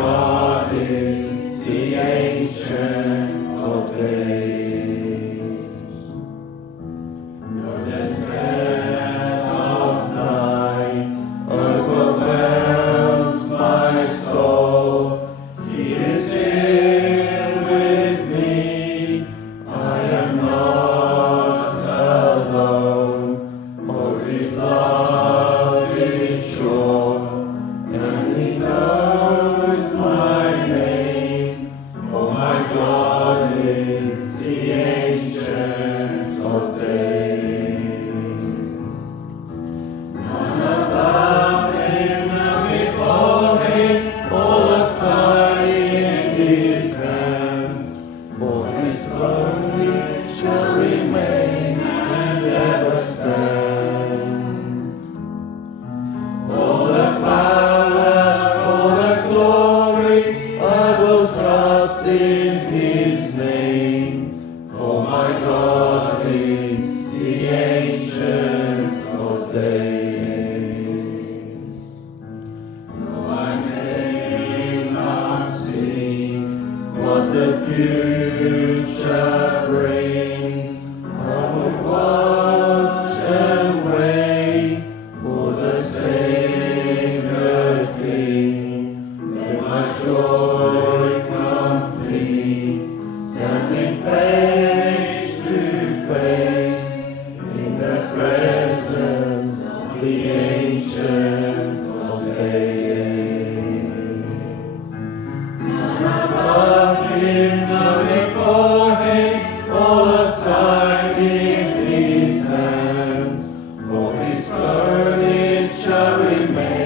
God is the Ancient of Days. No dread of night overwhelms my soul. He is here with me. I am not alone. Oh, His love is sure, and He knows my name. For my God is the Ancient of Days. None above Him, none before Him, all of time in His hands. For His throne it shall remain and ever stand. All the power, all the glory, I will trust in His name. For my God is the Ancient of Days. No, I may not see what the future brings. I will watch and wait for the Savior King. Let my joy complete, standing face to face in the presence of the Ancient of Days. None above Him, none before Him, all of time in His hands. For His throne it shall remain